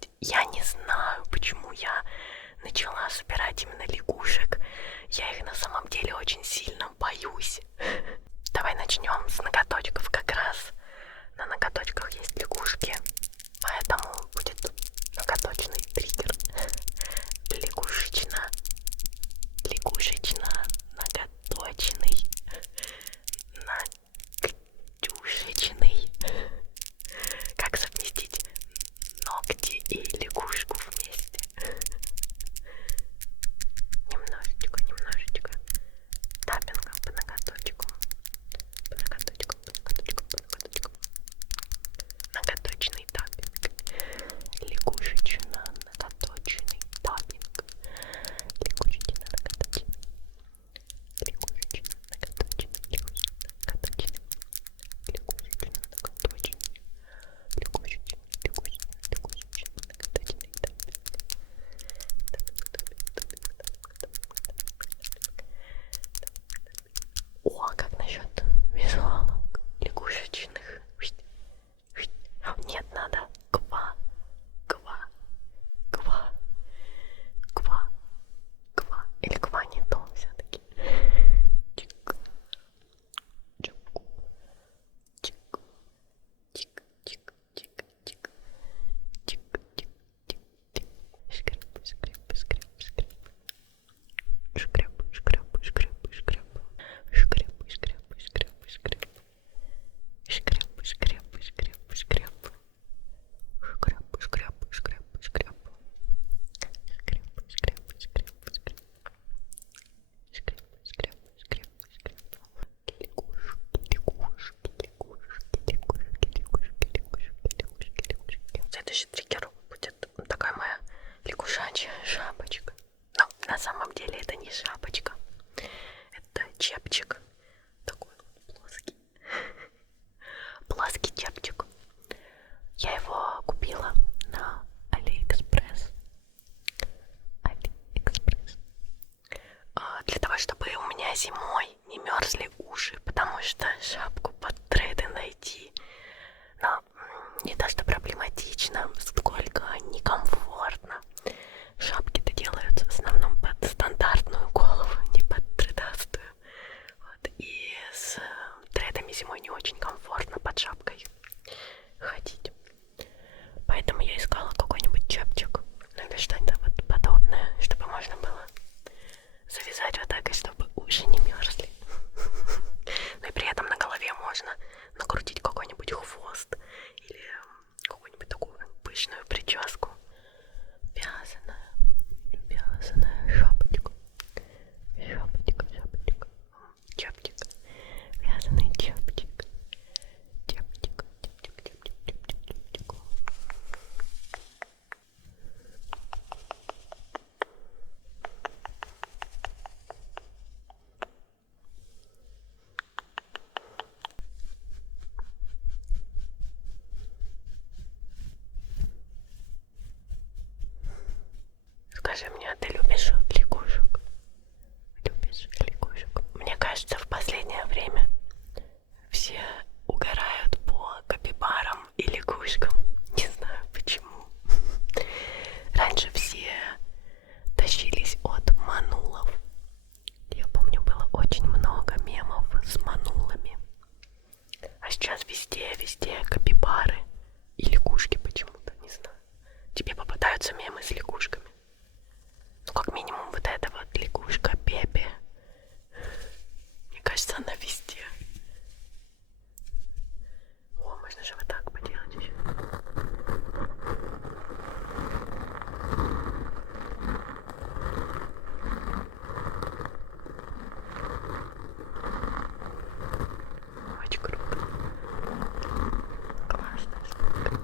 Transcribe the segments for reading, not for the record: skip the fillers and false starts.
есть я не знаю, почему я начала собирать именно лягушек. Я их на самом деле очень сильно боюсь. Давай начнем с ноготочков как раз. На ноготочках есть лягушки, поэтому будет ноготочный триггер. Лягушечно, ноготочный, ногтюшечный. Как совместить ногти и лягушку вместе? Немножечко таппинга по ноготочку. Ноготочный таппинг. Лягушечно ноготочный таппинг. Лягушечно ноготочный. Лягушечно ноготочный. Ноготочный. Лягушечно ноготочный. Лягушечно ноготочный таппинг. О, как насчет визуалок лягушечных? Нет, надо ква, ква, ква, ква, ква. Или ква не то все-таки. Чик, чик, чик, чик, чик, чик, чик, чик, чик, чик, чик. Шкреп, шкреп, шкреп, шкреп. Шкреп, шкреп, шкреп, шкреп. Шкреп, шкреп, шкреп, шкреп. Шкреп, шкреп, шкреп, шкреп. Шкреп, шкреп, шкреп, шкреп. Шкреп, шкреп, шкреп, шкреп. Шкреп, шкреп, шкреп, шкреп. Лягушки, лягушки, лягушки, лягушки, лягушки, лягушки, лягушки. Следующий триггер будет такая моя лягушачья шапочка. Но на самом деле это не шапочка. Это чепчик. Такой вот плоский. Плоский чепчик. Я его купила на Алиэкспресс. Алиэкспресс. Для того, чтобы у меня зимой не мерзли уши, потому что шапку под треды найти, но не то что проблематично, сколько некомфортно. Шапки-то делаются в основном под стандартную голову, не под тредастую. Вот. И с тредами зимой не очень комфортно под шапкой ходить. Поэтому я искала какой-нибудь чепчик, ну или что-нибудь вот подобное, чтобы можно было завязать вот так, и чтобы уши не мерзли. Ну и при этом на голове можно накрутить какой-нибудь хвост или какую-нибудь такую пышную прическу. Вязаная шапочка. Шапочка, шапочка. Чепчик. Вязаный чепчик. Чепчик, чепчик, чепчик, чепчик, чепчик. Скажи мне, ты любишь лягушек? Любишь лягушек? Мне кажется, в последнее время все угорают по капибарам и лягушкам. Не знаю почему. Раньше все тащились от манулов. Я помню, было очень много мемов с манулами. А сейчас везде капибары и лягушки почему-то, не знаю. Тебе попадаются мемы с лягушками? Ну, как минимум, вот эта вот лягушка Пепе. Мне кажется, она везде. О, можно же вот так поделать еще. Очень круто. Классная штука.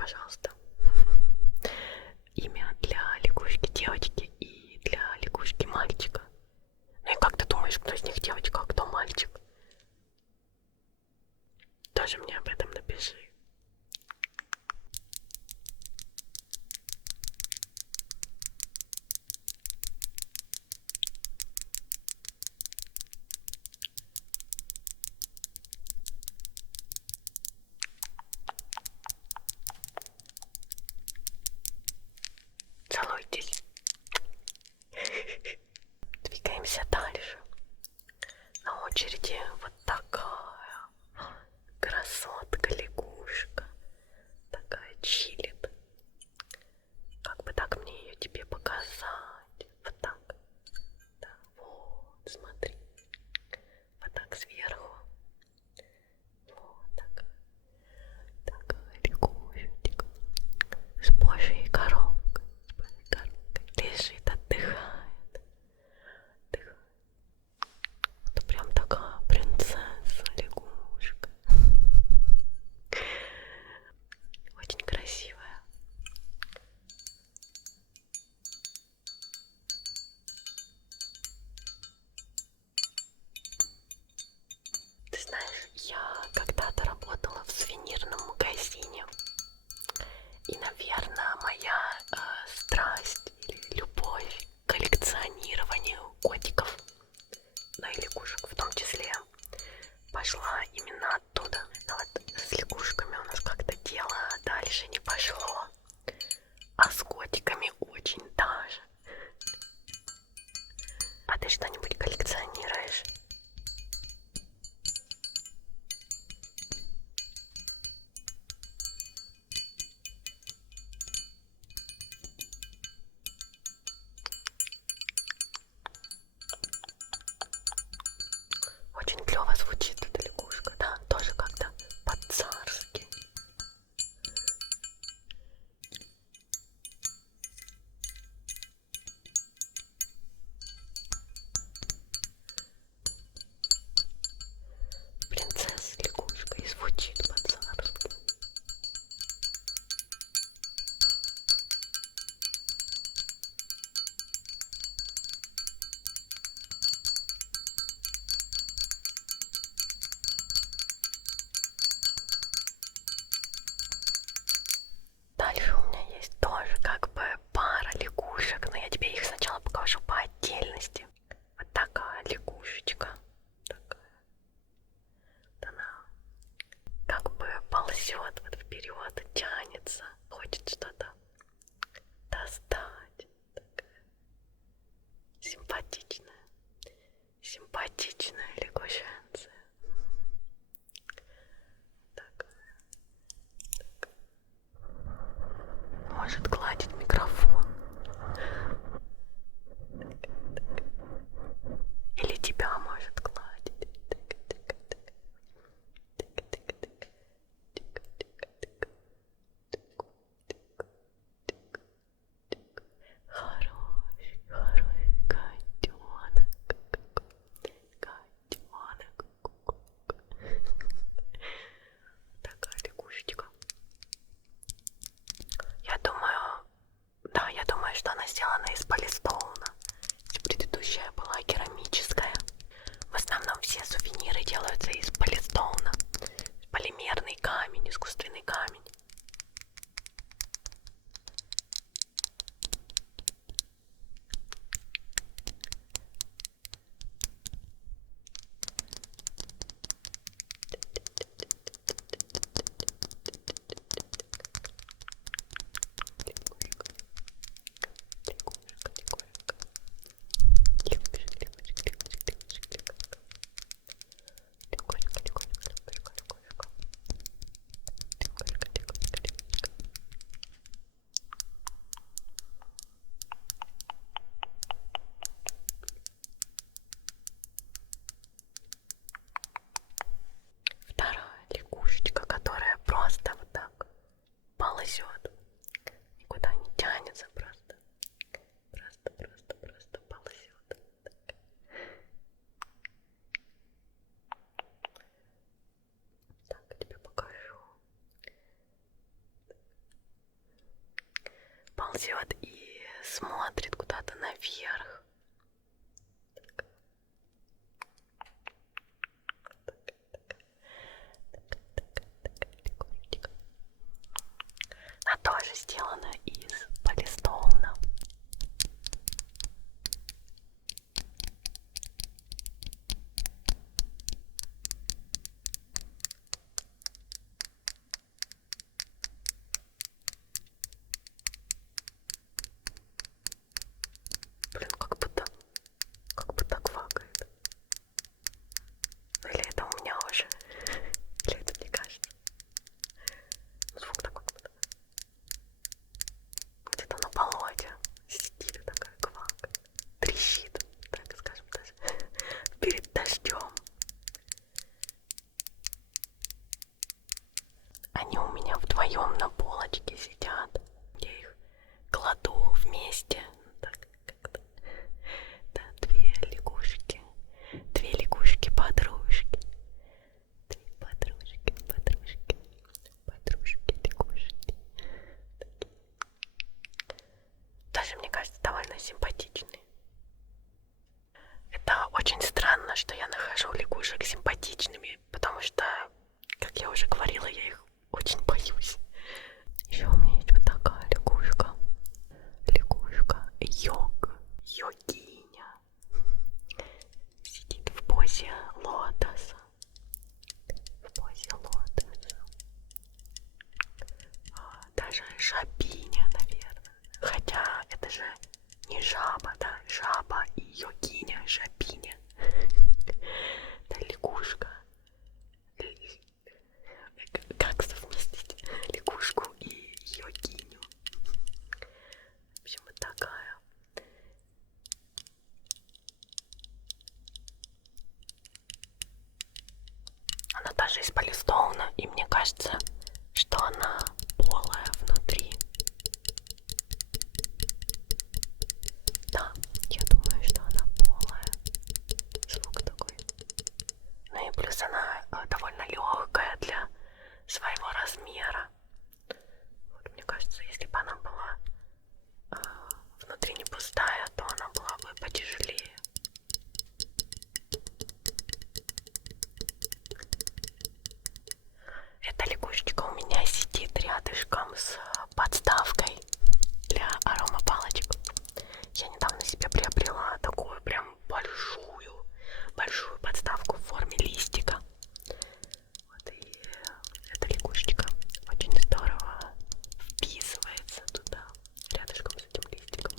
пожалуйста, имя для лягушки девочки и для лягушки мальчика. Ну и как ты думаешь, кто из них девочка, а кто мальчик? Тоже мне об этом напиши. Целуйтесь. Двигаемся дальше. На очереди вот такая красотка лягушка. Такая чилит. Как бы так мне ее тебе показать? Вот так. Да, вот, смотри. Вот так сверху. Вот так. Такая лягушечка. С Божьей коробкой. С Божьей коробкой. Лежит, отдыхает. Отдыхает. Это прям такая принцесса лягушка. Очень красивая. Ты знаешь, я когда-то работала в сувенирном магазине. И, наверное, моя страсть или любовь к коллекционированию котиков, ну и лягушек в том числе, пошла именно оттуда. Но вот с лягушками у нас как-то дело дальше не пошло. А с котиками очень даже. А ты что-нибудь коллекционируешь? Очень клево звучит эта лягушка, да? Тоже как-то по-царски. Принцесса лягушка и звучит по-царски. Дальше у меня есть тоже как бы пара лягушек, но я тебе их сначала покажу по отдельности. Вот такая лягушечка. Такая. Вот она как бы ползет вот вперед, тянется, хочет что-то достать. Такая симпатичная, симпатичная лягушенция. Такая. Может гладить микрофон. Или тебя может гладить. Хороший, хороший котенок. Котенок. Такая лягушечка. Я думаю, да, я думаю, что она сделана из полистоуна. Предыдущая была керамическая. В основном все сувениры делаются из полистоуна. Полимерный камень, искусственный камень. Вторая лягушечка, которая просто вот так ползет, никуда не тянется, просто ползет. Так, я тебе покажу. ползет и смотрит куда-то наверх. Она тоже сделана из полистоуна. Блин, как будто квакает. Или это у меня уже? Или это мне кажется? Звук такой, как будто где-то на болоте сидит и такая квакает. Трещит, так скажем, даже перед дождем. Они у меня вдвоем на полочке сидят. Я их кладу вместе. Так, как-то. Да, две лягушки подружки. Две подружки лягушки. Даже, мне кажется, довольно симпатичные. Это очень странно, что я нахожу лягушек симпатичными, потому что, как я уже говорила, я их очень боюсь. Еще у меня есть вот такая лягушка. Йогиня. Сидит в позе лотоса. Даже жабиня, наверное. Хотя это же не жаба, да? Жаба и йогиня, жабиня. Это лягушка. Как совместить лягушку и йогиню? В общем, вот такая. Она тоже из полистоуна, и мне кажется, что она полая внутри. Да, я думаю, что она полая. Звук такой. Ну и плюс она довольно легкая для своего размера. Вот, мне кажется, если бы она была внутри не пустая, то она была бы потяжелее. Эта лягушечка у меня сидит рядышком с подставкой для аромапалочек. Я недавно себе приобрела такую прям большую подставку в форме листика. Вот и эта лягушечка очень здорово вписывается туда, рядышком с этим листиком.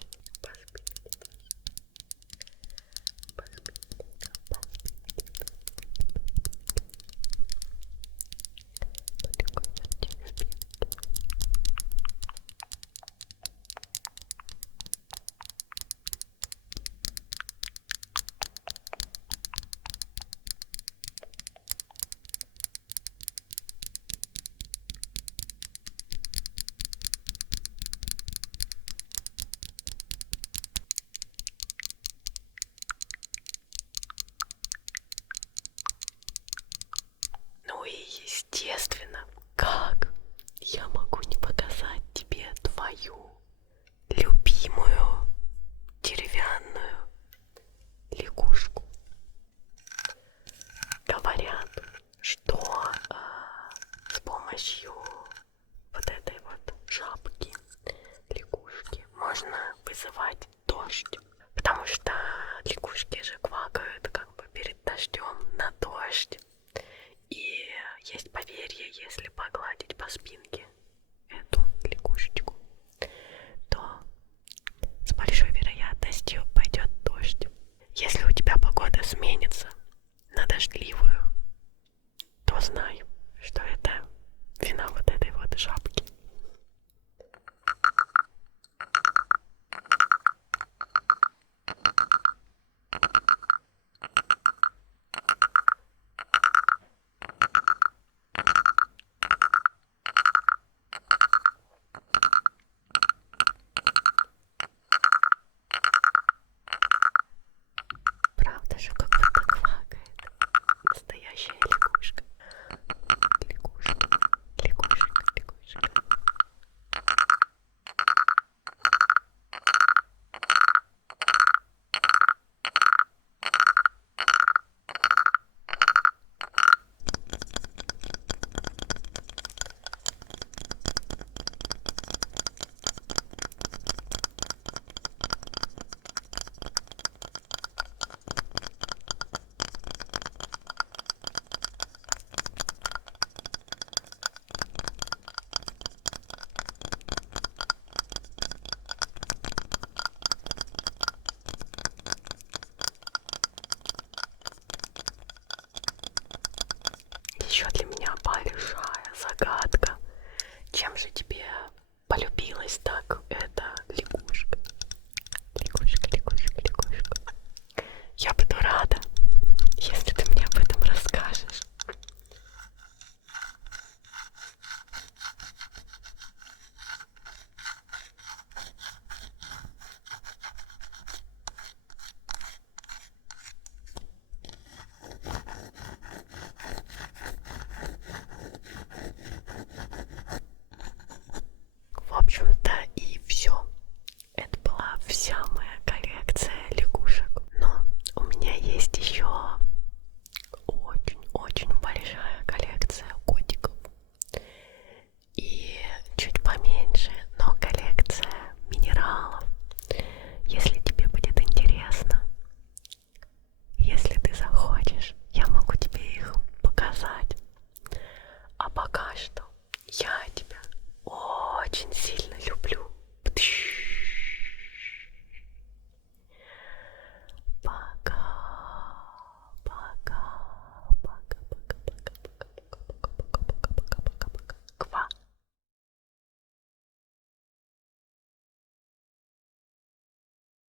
Ну и естественно, как я могу не показать тебе твою